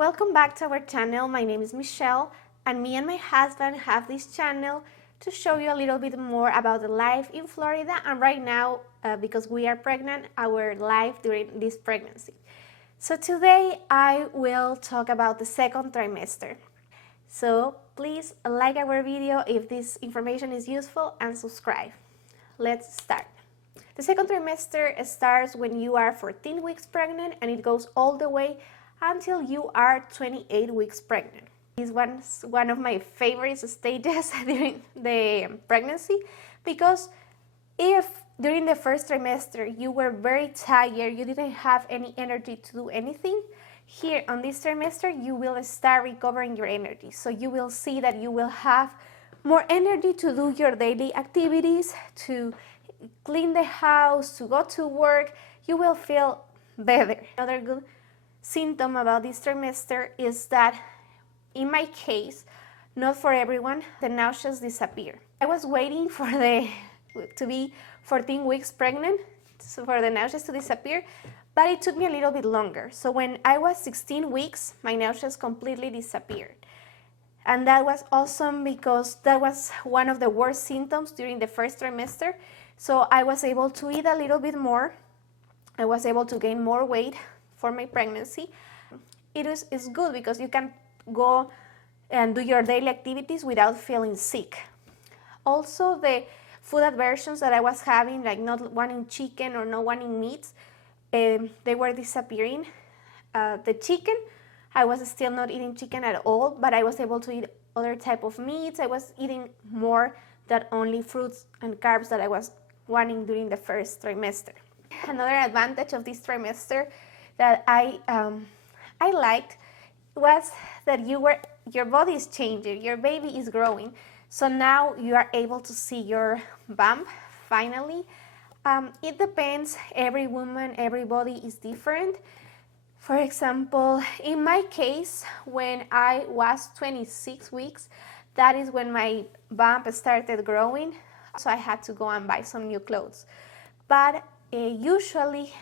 Welcome back to our channel. My name is Michelle, and me and my husband have this channel to show you a little bit more about the life in Florida, and right now, because we are pregnant, our life during this pregnancy. So today I will talk about the second trimester. So please like our video if this information is useful and subscribe. Let's start. The second trimester starts when you are 14 weeks pregnant and it goes all the way until you are 28 weeks pregnant. This one's one of my favorite stages during the pregnancy, because if during the first trimester you were very tired, you didn't have any energy to do anything, here on this trimester you will start recovering your energy. So you will see that you will have more energy to do your daily activities, to clean the house, to go to work. You will feel better. Another good symptom about this trimester is that, in my case, not for everyone, the nausea disappear. I was waiting to be 14 weeks pregnant, so for the nausea to disappear, but it took me a little bit longer. So when I was 16 weeks, my nausea completely disappeared. And that was awesome because that was one of the worst symptoms during the first trimester. So I was able to eat a little bit more. I was able to gain more weight for my pregnancy. It's good because you can go and do your daily activities without feeling sick. Also, the food aversions that I was having, like not wanting chicken or not wanting meats, they were disappearing. The chicken, I was still not eating chicken at all, but I was able to eat other type of meats. I was eating more than only fruits and carbs that I was wanting during the first trimester. Another advantage of this trimester that I liked was that your body is changing, your baby is growing. So now you are able to see your bump finally. It depends, every woman, every body is different. For example, in my case, when I was 26 weeks, that is when my bump started growing. So I had to go and buy some new clothes. But usually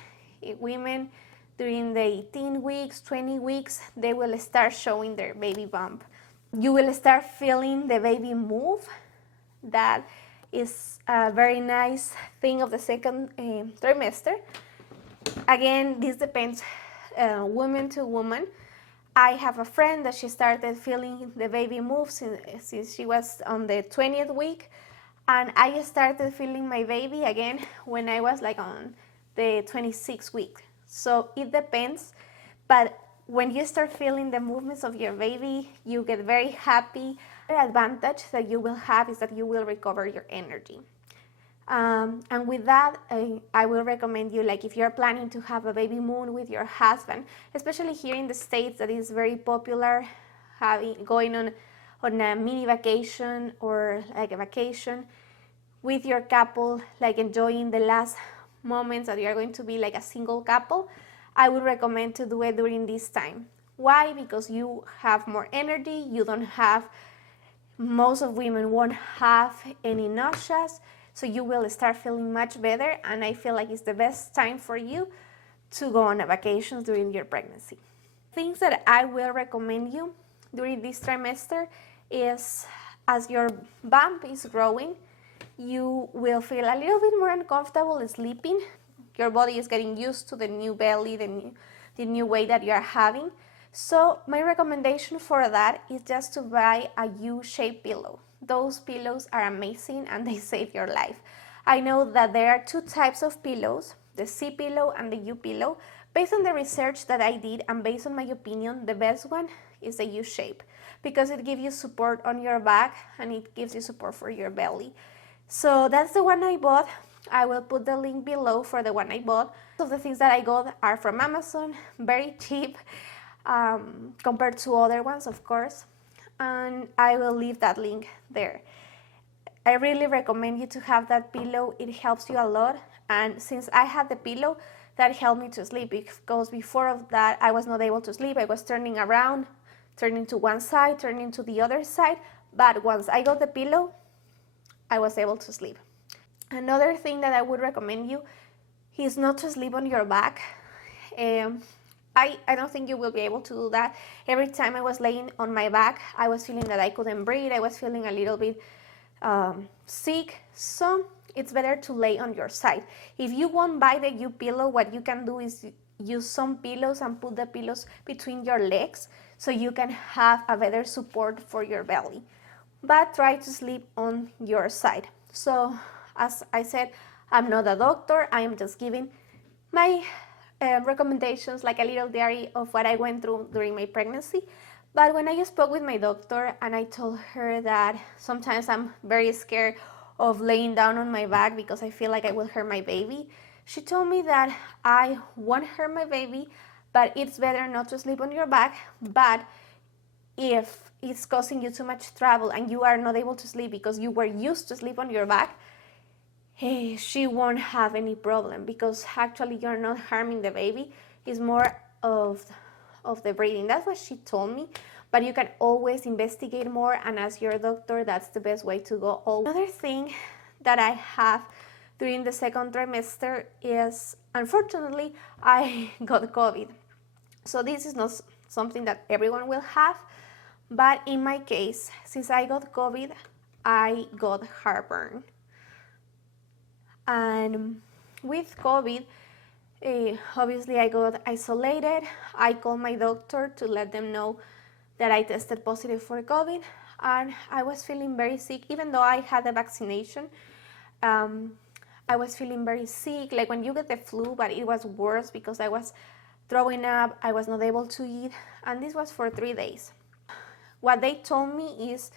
women during the 18 weeks, 20 weeks, they will start showing their baby bump. You will start feeling the baby move. That is a very nice thing of the second trimester. Again, this depends woman to woman. I have a friend that she started feeling the baby move since she was on the 20th week, and I started feeling my baby again when I was like on the 26th week. So it depends, but when you start feeling the movements of your baby, you get very happy. The advantage that you will have is that you will recover your energy. And with that, I will recommend you, like if you're planning to have a baby moon with your husband, especially here in the States, that is very popular, going on a mini vacation or like a vacation with your couple, like enjoying the last moments that you are going to be like a single couple. I would recommend to do it during this time. Why? Because you have more energy, you don't have, most of women won't have any nausea, so you will start feeling much better, and I feel like it's the best time for you to go on a vacation during your pregnancy. Things that I will recommend you during this trimester is, as your bump is growing, you will feel a little bit more uncomfortable sleeping. Your body is getting used to the new belly, the new weight that you are having. So my recommendation for that is just to buy a U-shaped pillow. Those pillows are amazing and they save your life. I know that there are two types of pillows, the C pillow and the U pillow. Based on the research that I did and based on my opinion, the best one is the U-shape, because it gives you support on your back and it gives you support for your belly. So that's the one I bought. I will put the link below for the one I bought. So the things that I got are from Amazon, very cheap compared to other ones, of course. And I will leave that link there. I really recommend you to have that pillow. It helps you a lot. And since I had the pillow, that helped me to sleep, because before of that, I was not able to sleep. I was turning around, turning to one side, turning to the other side. But once I got the pillow, I was able to sleep. Another thing that I would recommend you is not to sleep on your back. I don't think you will be able to do that. Every time I was laying on my back, I was feeling that I couldn't breathe. I was feeling a little bit sick. So it's better to lay on your side. If you won't buy the U pillow, what you can do is use some pillows and put the pillows between your legs so you can have a better support for your belly. But try to sleep on your side. So as I said, I'm not a doctor. I am just giving my recommendations, like a little diary of what I went through during my pregnancy. But when I spoke with my doctor and I told her that sometimes I'm very scared of laying down on my back because I feel like I will hurt my baby, she told me that I won't hurt my baby, but it's better not to sleep on your back. But if it's causing you too much trouble and you are not able to sleep because you were used to sleep on your back, she won't have any problem, because actually you're not harming the baby. It's more of the breathing. That's what she told me. But you can always investigate more and ask your doctor. That's the best way to go. Another thing that I have during the second trimester is, unfortunately, I got COVID. So this is not something that everyone will have, but in my case, since I got COVID, I got heartburn. And with COVID, obviously I got isolated. I called my doctor to let them know that I tested positive for COVID, and I was feeling very sick. Even though I had the vaccination, I was feeling very sick, like when you get the flu, but it was worse because I was throwing up, I was not able to eat, and this was for 3 days. What they told me is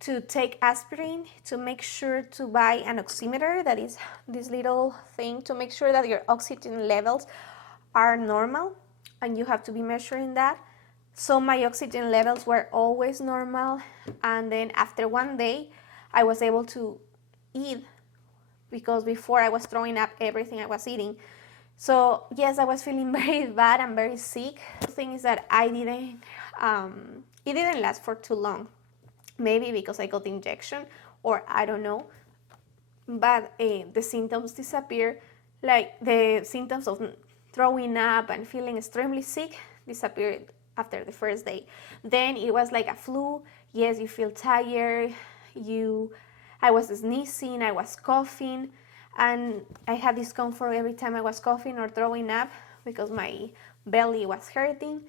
to take aspirin, to make sure to buy an oximeter, that is this little thing to make sure that your oxygen levels are normal, and you have to be measuring that. So my oxygen levels were always normal, and then after 1 day I was able to eat, because before I was throwing up everything I was eating. So yes, I was feeling very bad and very sick. The thing is that it didn't last for too long. Maybe because I got the injection, or I don't know. But the symptoms disappeared, like the symptoms of throwing up and feeling extremely sick disappeared after the first day. Then it was like a flu. Yes, you feel tired. I was sneezing, I was coughing, and I had discomfort every time I was coughing or throwing up because my belly was hurting.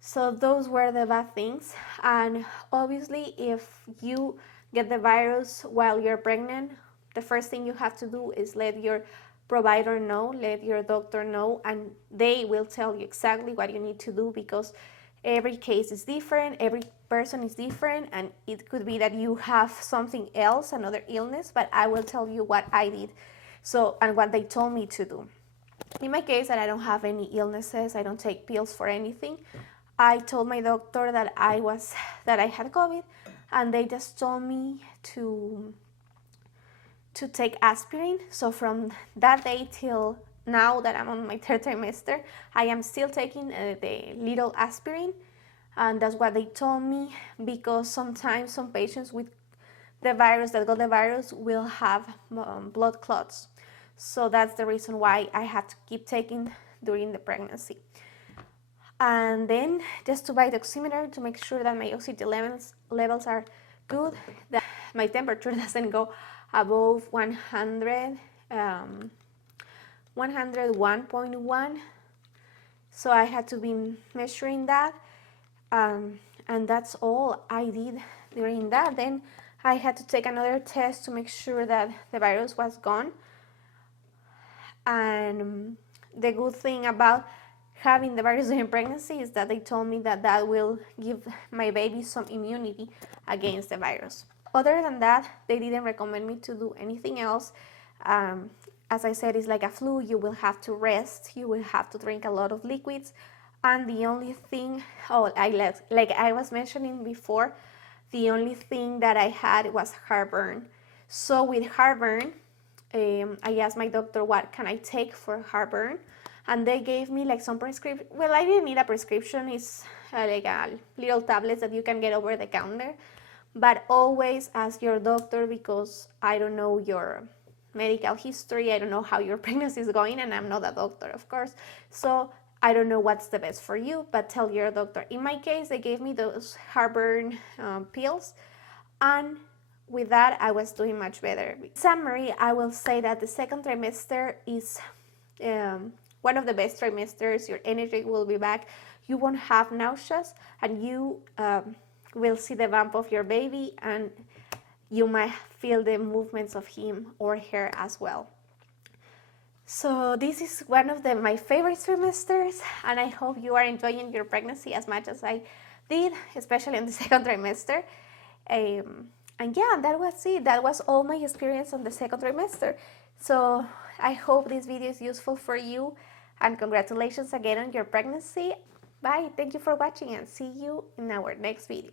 So those were the bad things. And obviously, if you get the virus while you're pregnant, the first thing you have to do is let your provider know, let your doctor know, and they will tell you exactly what you need to do, because every case is different, every person is different, and it could be that you have something else, another illness, but I will tell you what I did, and what they told me to do. In my case, that I don't have any illnesses, I don't take pills for anything. I told my doctor that I had COVID, and they just told me to take aspirin. So from that day till now that I'm on my third trimester, I am still taking the little aspirin, and that's what they told me, because sometimes some patients with the virus, that got the virus, will have blood clots. So that's the reason why I had to keep taking during the pregnancy. And then just to buy the oximeter to make sure that my oxygen levels are good, that my temperature doesn't go above 100, 101.1. So I had to be measuring that, and that's all I did during that. Then I had to take another test to make sure that the virus was gone. And the good thing about having the virus during pregnancy is that they told me that will give my baby some immunity against the virus. Other than that, they didn't recommend me to do anything else. As I said, it's like a flu. You will have to rest. You will have to drink a lot of liquids. And the only thing, like I was mentioning before, the only thing that I had was heartburn. So with heartburn, I asked my doctor, what can I take for heartburn? And they gave me like some prescription. Well, I didn't need a prescription. It's like a little tablets that you can get over the counter. But always ask your doctor, because I don't know your medical history. I don't know how your pregnancy is going, and I'm not a doctor, of course. So I don't know what's the best for you, but tell your doctor. In my case, they gave me those heartburn pills, and with that, I was doing much better. In summary, I will say that the second trimester is one of the best trimesters. Your energy will be back. You won't have nausea, and you will see the bump of your baby, and you might feel the movements of him or her as well. So this is one of my favorite trimesters, and I hope you are enjoying your pregnancy as much as I did, especially in the second trimester. And yeah, that was it. That was all my experience on the second trimester. So I hope this video is useful for you, and congratulations again on your pregnancy. Bye. Thank you for watching, and see you in our next video.